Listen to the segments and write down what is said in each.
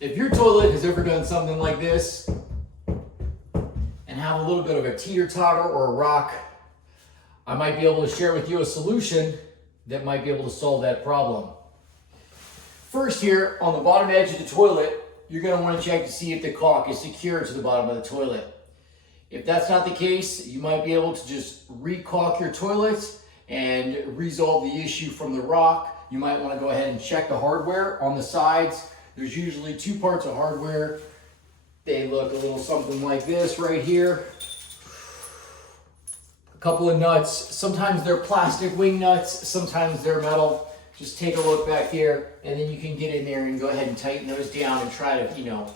If your toilet has ever done something like this and have a little bit of a teeter-totter or a rock, I might be able to share with you a solution that might be able to solve that problem. First here, on the bottom edge of the toilet, you're going to want to check to see if the caulk is secure to the bottom of the toilet. If that's not the case, you might be able to just re-caulk your toilet and resolve the issue from the rock. You might want to go ahead and check the hardware on the sides. There's usually two parts of hardware. They look a little something like this right here. A couple of nuts. Sometimes they're plastic wing nuts, sometimes they're metal. Just take a look back here, and then you can get in there and go ahead and tighten those down and try to,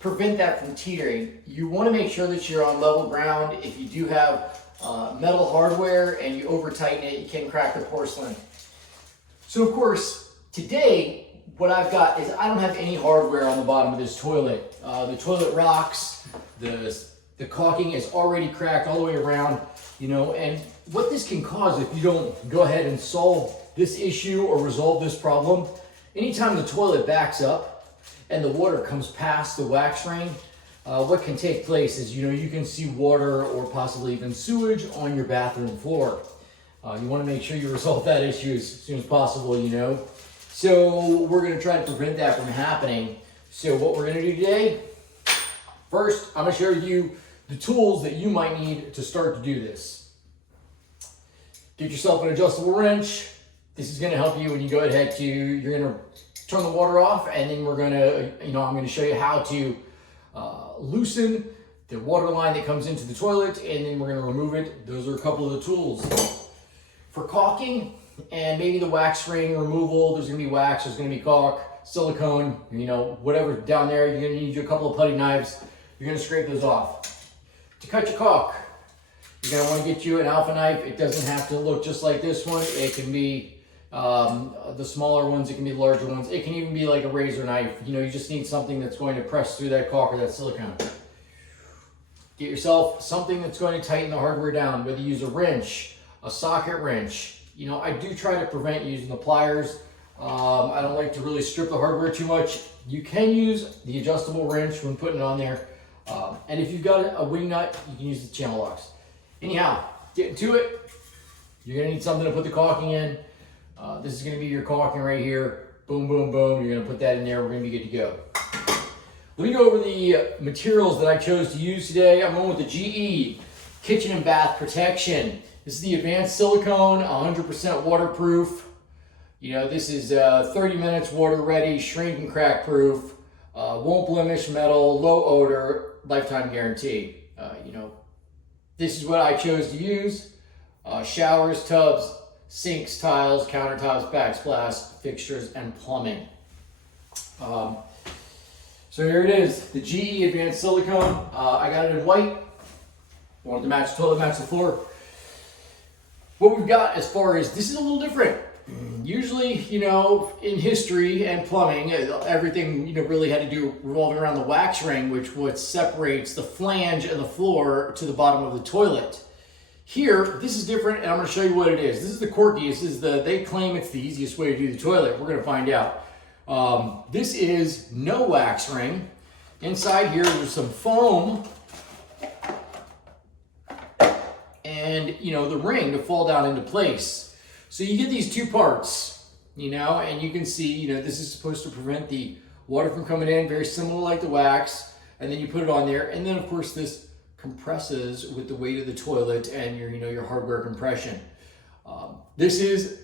prevent that from teetering. You want to make sure that you're on level ground. If you do have metal hardware and you over tighten it, you can crack the porcelain. So of course, today, what I've got is I don't have any hardware on the bottom of this toilet. The toilet rocks, the caulking is already cracked all the way around, and what this can cause if you don't go ahead and solve this issue or resolve this problem, anytime the toilet backs up and the water comes past the wax ring, what can take place is, you can see water or possibly even sewage on your bathroom floor. You want to make sure you resolve that issue as soon as possible, So we're going to try to prevent that from happening. So what we're going to do today, first, I'm going to show you the tools that you might need to start to do this. Get yourself an adjustable wrench. This is going to help you when you go ahead you're going to turn the water off, and then we're going to, I'm going to show you how to loosen the water line that comes into the toilet, and then we're going to remove it. Those are a couple of the tools. For caulking and maybe the wax ring removal, there's going to be wax, there's going to be caulk, silicone, whatever down there. You're going to need a couple of putty knives. You're going to scrape those off. To cut your caulk, you're going to want to get you an alpha knife. It doesn't have to look just like this one. It can be the smaller ones, it can be the larger ones. It can even be like a razor knife. You just need something that's going to press through that caulk or that silicone. Get yourself something that's going to tighten the hardware down, whether you use a wrench, a socket wrench. I do try to prevent using the pliers. I don't like to really strip the hardware too much. You can use the adjustable wrench when putting it on there. And if you've got a wing nut, you can use the channel locks. Anyhow, getting to it, you're gonna need something to put the caulking in. This is gonna be your caulking right here. Boom, boom, boom. You're gonna put that in there. We're gonna be good to go. Let me go over the materials that I chose to use today. I'm going with the GE Kitchen and Bath Protection. This is the Advanced Silicone, 100% waterproof. This is 30 minutes water ready, shrink and crack proof, won't blemish metal, low odor, lifetime guarantee. This is what I chose to use. Showers, tubs, sinks, tiles, countertops, backsplash, fixtures, and plumbing. So here it is, the GE Advanced Silicone. I got it in white. Wanted to match the toilet, match the floor. What we've got as far as, this is a little different. Usually, in history and plumbing, everything, really had to do revolving around the wax ring, which what separates the flange and the floor to the bottom of the toilet. Here, this is different, and I'm going to show you what it is. This is the Korky. They claim it's the easiest way to do the toilet. We're going to find out. This is no wax ring. Inside here, there's some foam and, the ring to fall down into place. So you get these two parts, and you can see, this is supposed to prevent the water from coming in, very similar like the wax, and then you put it on there, and then of course this compresses with the weight of the toilet and your hardware compression. This is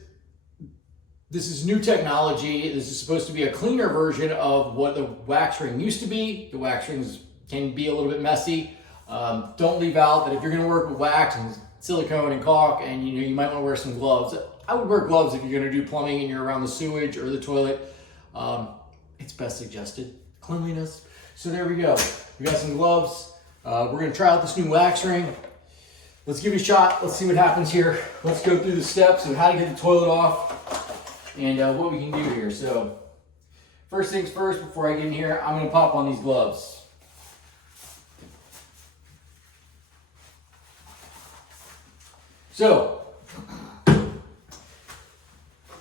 new technology. This is supposed to be a cleaner version of what the wax ring used to be. The wax rings can be a little bit messy. Don't leave out that if you're going to work with wax and silicone and caulk, and you might want to wear some gloves. I would wear gloves if you're going to do plumbing and you're around the sewage or the toilet. It's best suggested. Cleanliness. So there we go. We got some gloves. We're going to try out this new wax ring. Let's give it a shot. Let's see what happens here. Let's go through the steps of how to get the toilet off and what we can do here. So first things first, before I get in here, I'm going to pop on these gloves. So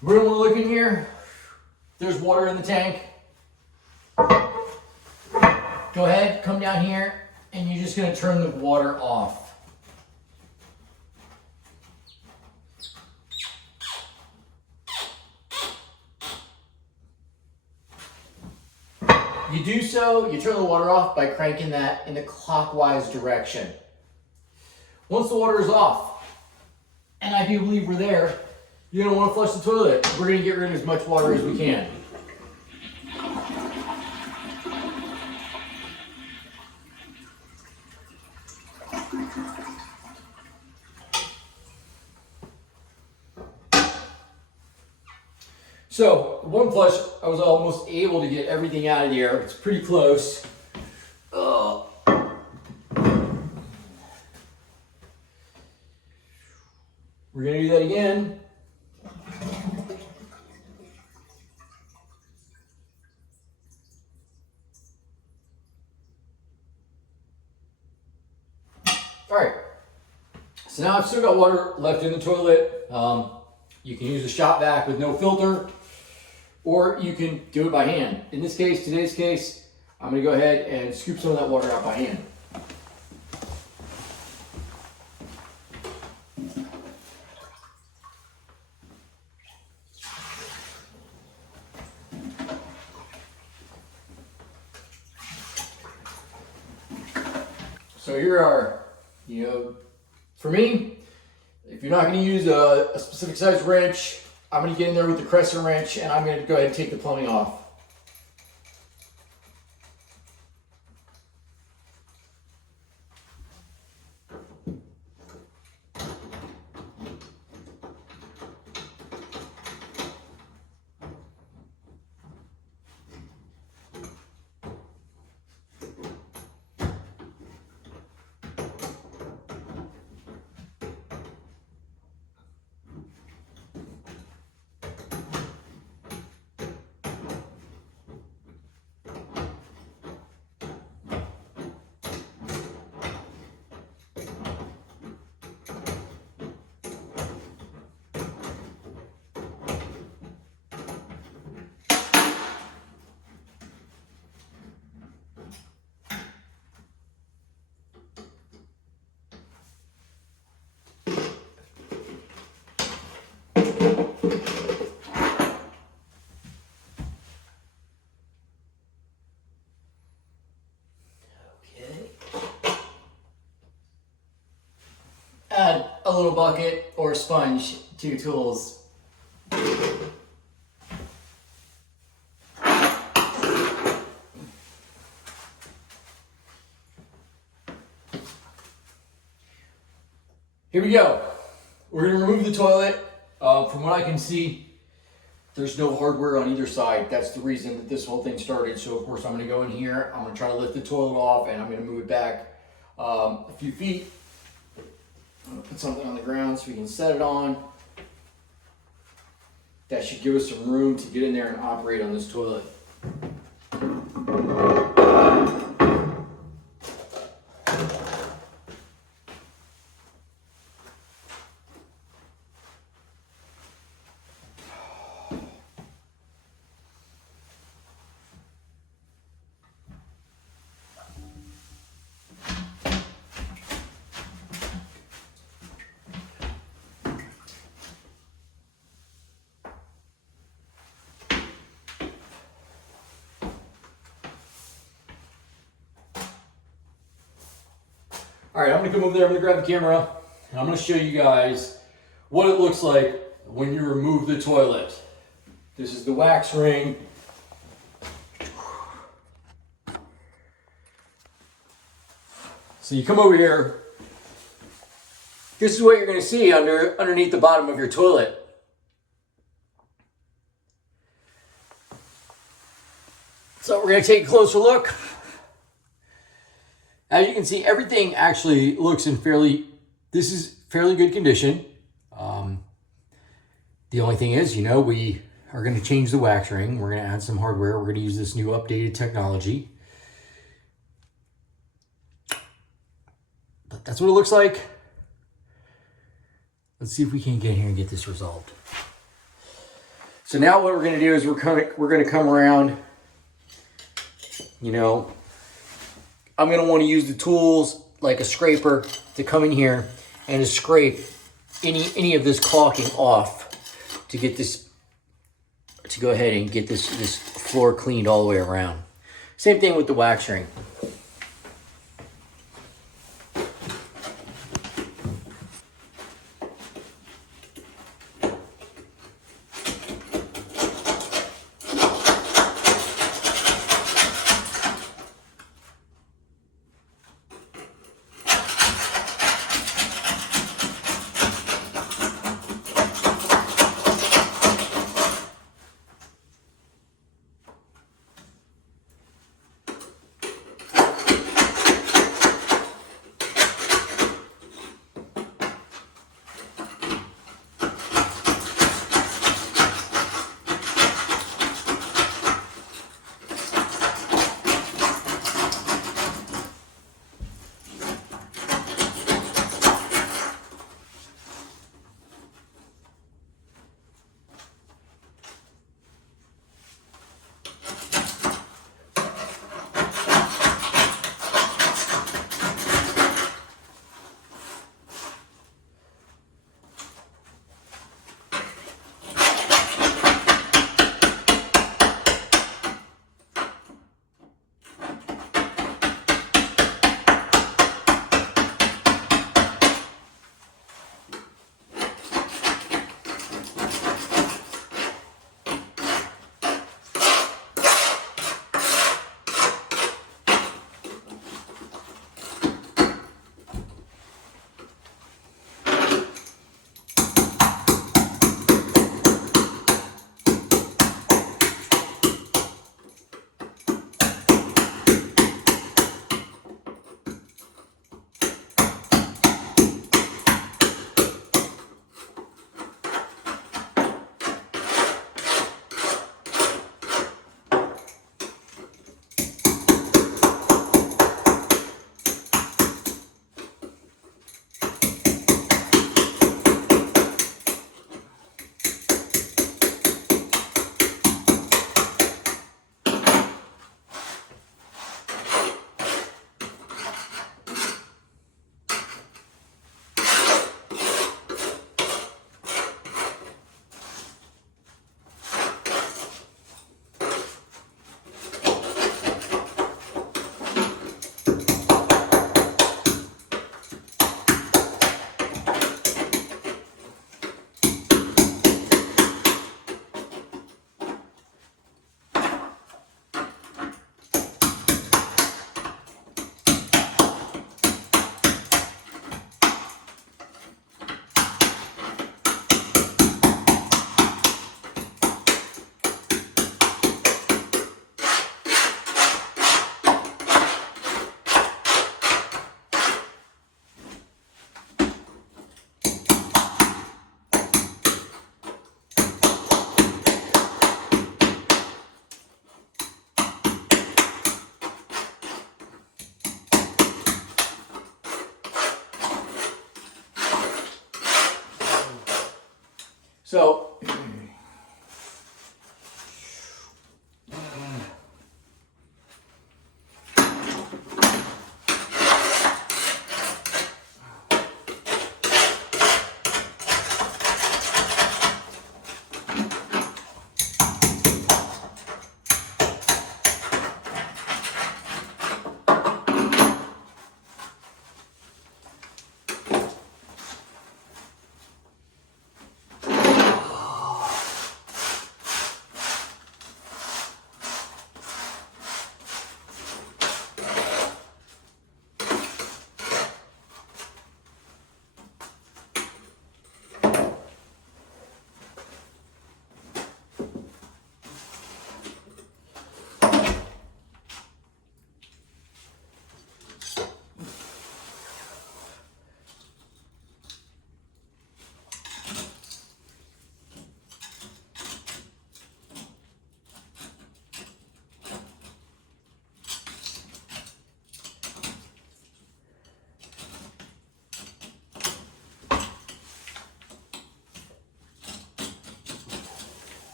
we're going to look in here. There's water in the tank. Go ahead, come down here, and you're just gonna turn the water off. You do so, you turn the water off by cranking that in the clockwise direction. Once the water is off, and I do believe we're there, you're gonna wanna flush the toilet. We're gonna get rid of as much water as we can. So, one flush, I was almost able to get everything out of there. It's pretty close. We're gonna do that again. All right, so now I've still got water left in the toilet. You can use a shop vac with no filter, or you can do it by hand. In this case, today's case, I'm gonna go ahead and scoop some of that water out by hand. So here are, for me, if you're not going to use a specific size wrench, I'm going to get in there with the crescent wrench and I'm going to go ahead and take the plumbing off. Add a little bucket or a sponge to your tools. Here we go. We're going to remove the toilet. From what I can see, there's no hardware on either side. That's the reason that this whole thing started. So of course I'm going to go in here. I'm going to try to lift the toilet off and I'm going to move it back a few feet. I'm going to put something on the ground so we can set it on. That should give us some room to get in there and operate on this toilet. All right, I'm gonna come over there, I'm gonna grab the camera, and I'm gonna show you guys what it looks like when you remove the toilet. This is the wax ring. So you come over here, this is what you're gonna see underneath the bottom of your toilet. So we're gonna take a closer look. As you can see, everything actually looks in this is fairly good condition. The only thing is, we are going to change the wax ring. We're going to add some hardware. We're going to use this new updated technology. But that's what it looks like. Let's see if we can get here and get this resolved. So now what we're going to do is we're going to come around, I'm gonna wanna use the tools like a scraper to come in here and to scrape any of this caulking off to get this, to go ahead and get this floor cleaned all the way around. Same thing with the wax ring.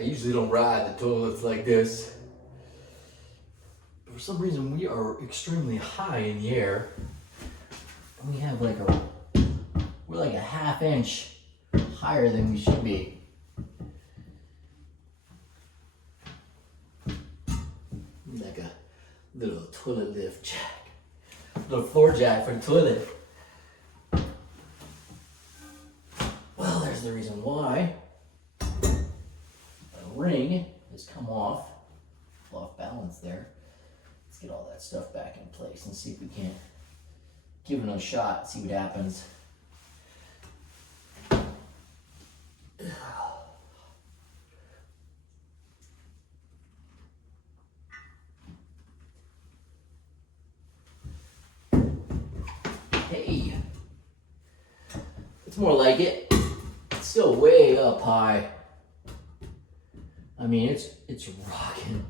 I usually don't ride the toilets like this. But for some reason, we are extremely high in the air. And we have we're like a ½ inch higher than we should be. Like a little toilet lift jack. Little floor jack for the toilet. Well, there's the reason why. Ring has come off balance there. Let's get all that stuff back in place and see if we can't give it a shot, see what happens. Hey, it's more like it. It's still way up high. I mean, it's rocking.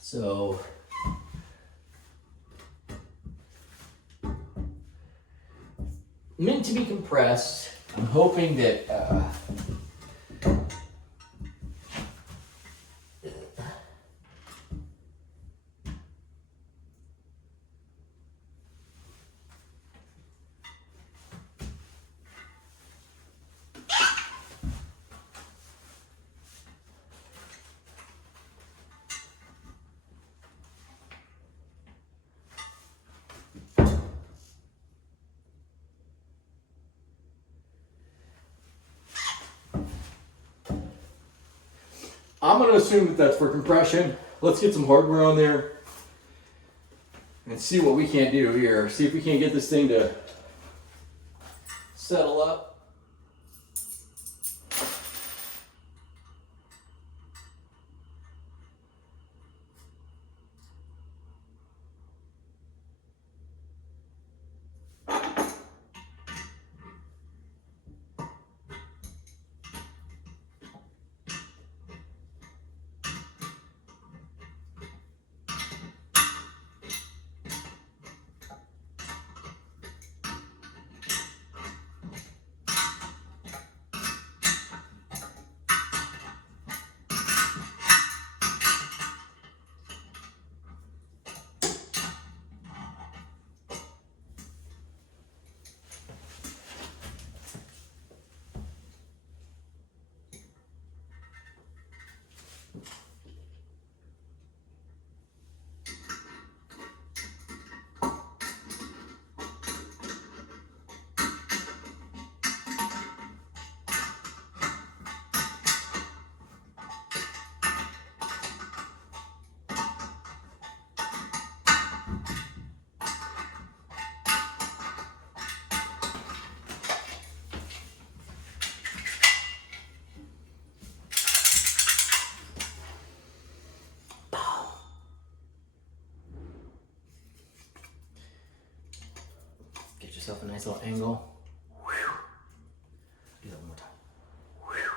So, meant to be compressed. I'm hoping that I'm going to assume that that's for compression. Let's get some hardware on there and see what we can do here. See if we can't get this thing to settle up. yourself a nice little angle. Whew. Do that one more time. Whew.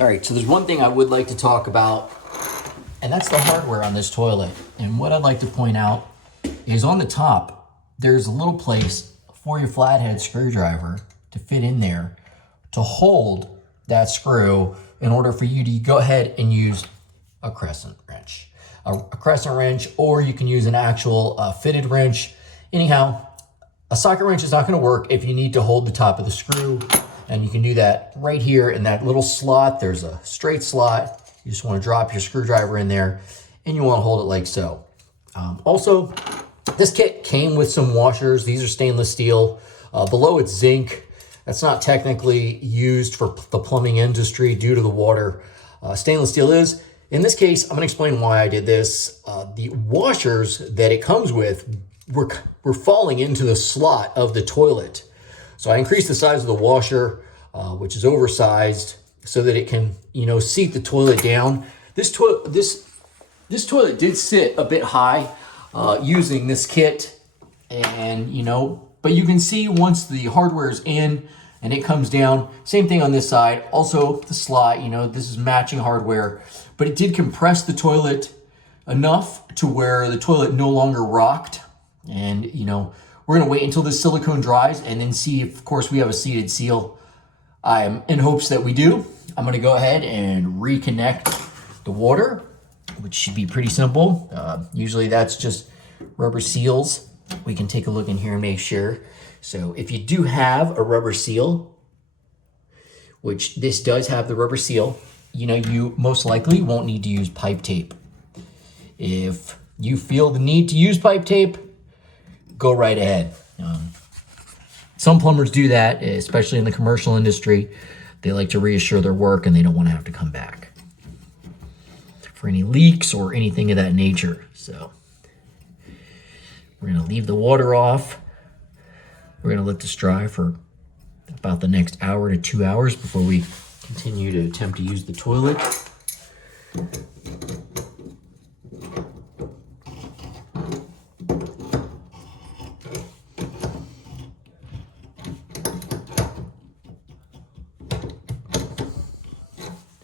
All right, so there's one thing I would like to talk about, and that's the hardware on this toilet. And what I'd like to point out is on the top, there's a little place for your flathead screwdriver to fit in there to hold that screw in order for you to go ahead and use a crescent wrench. A crescent wrench, or you can use an actual fitted wrench. Anyhow, a socket wrench is not gonna work if you need to hold the top of the screw. And you can do that right here in that little slot. There's a straight slot. You just want to drop your screwdriver in there and you want to hold it like so. Also, this kit came with some washers. These are stainless steel. Below it's zinc. That's not technically used for the plumbing industry due to the water. Stainless steel is. In this case, I'm going to explain why I did this. The washers that it comes with were falling into the slot of the toilet. So I increased the size of the washer, which is oversized, so that it can, seat the toilet down. This toilet did sit a bit high using this kit, and but you can see once the hardware is in and it comes down. Same thing on this side. Also the slot, this is matching hardware, but it did compress the toilet enough to where the toilet no longer rocked, and we're gonna wait until this silicone dries and then see if, of course, we have a seated seal. I'm in hopes that we do. I'm gonna go ahead and reconnect the water, which should be pretty simple. Usually that's just rubber seals. We can take a look in here and make sure. So if you do have a rubber seal, which this does have the rubber seal, you most likely won't need to use pipe tape. If you feel the need to use pipe tape, go right ahead. Some plumbers do that, especially in the commercial industry. They like to reassure their work and they don't want to have to come back for any leaks or anything of that nature. So we're going to leave the water off. We're going to let this dry for about the next hour to 2 hours before we Continue to attempt to use the toilet.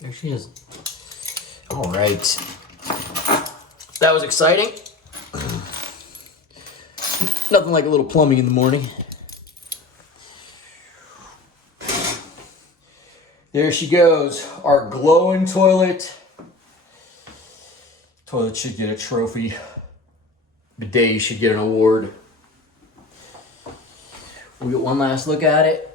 There she is. All right. That was exciting. Nothing like a little plumbing in the morning. There she goes, our glowing toilet. Toilet should get a trophy. Bidet should get an award. We'll get one last look at it.